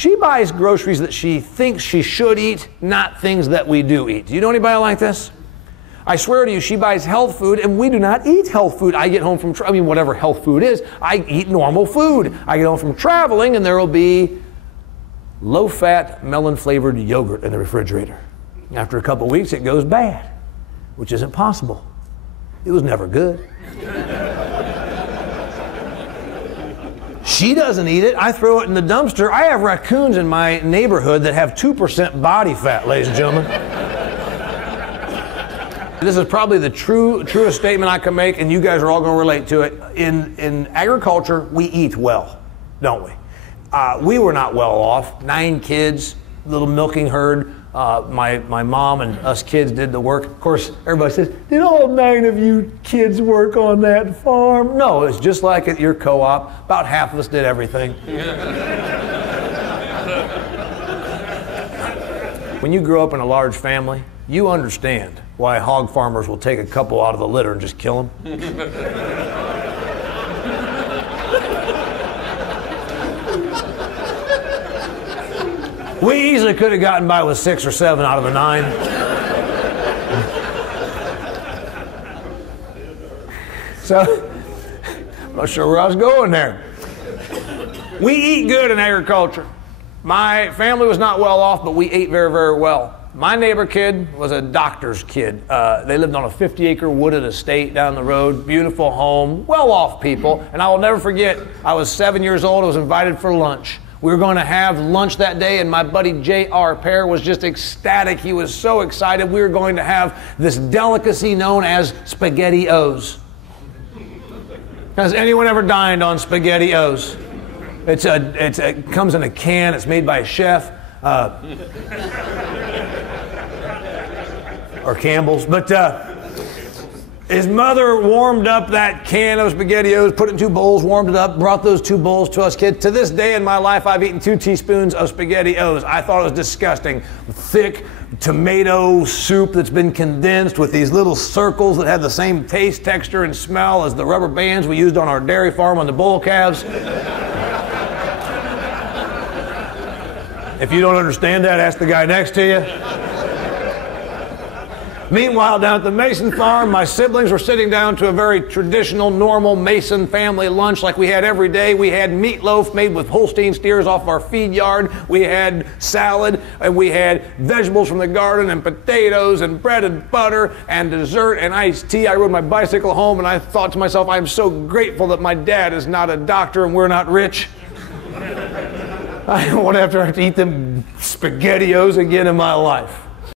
She buys groceries that she thinks she should eat, not things that we do eat. Do you know anybody like this? I swear to you, she buys health food, and we do not eat health food. I get home from, whatever health food is, I eat normal food. I get home from traveling, and there will be low-fat, melon-flavored yogurt in the refrigerator. After a couple weeks, it goes bad, which isn't possible. It was never good. She doesn't eat it. I throw it in the dumpster. I have raccoons in my neighborhood that have 2% body fat, ladies and gentlemen. This is probably the truest statement I can make, and you guys are all going to relate to it. In agriculture, we eat well, don't we? We were not well off. 9 kids, little milking herd. My mom and us kids did the work. Of course, everybody says, did all 9 of you kids work on that farm? No, it's just like at your co-op. About half of us did everything. When you grow up in a large family, you understand why hog farmers will take a couple out of the litter and just kill them. We easily could have gotten by with 6 or 7 out of the 9. So, I'm not sure where I was going there. We eat good in agriculture. My family was not well off, but we ate very, very well. My neighbor kid was a doctor's kid. They lived on a 50-acre wooded estate down the road, beautiful home, well-off people. And I will never forget, I was 7 years old, I was invited for lunch. We were going to have lunch that day, and my buddy J.R. Pear was just ecstatic. He was so excited. We were going to have this delicacy known as SpaghettiOs. Has anyone ever dined on SpaghettiOs? It comes in a can. It's made by a chef. Or Campbell's. But his mother warmed up that can of SpaghettiOs, put it in 2 bowls, warmed it up, brought those 2 bowls to us kids. To this day in my life, I've eaten 2 teaspoons of SpaghettiOs. I thought it was disgusting. Thick tomato soup that's been condensed with these little circles that have the same taste, texture, and smell as the rubber bands we used on our dairy farm on the bull calves. If you don't understand that, ask the guy next to you. Meanwhile, down at the Mason farm, my siblings were sitting down to a very traditional, normal Mason family lunch like we had every day. We had meatloaf made with Holstein steers off our feed yard. We had salad, and we had vegetables from the garden, and potatoes, and bread and butter, and dessert, and iced tea. I rode my bicycle home, and I thought to myself, I'm so grateful that my dad is not a doctor and we're not rich. I don't want to have to eat them SpaghettiOs again in my life.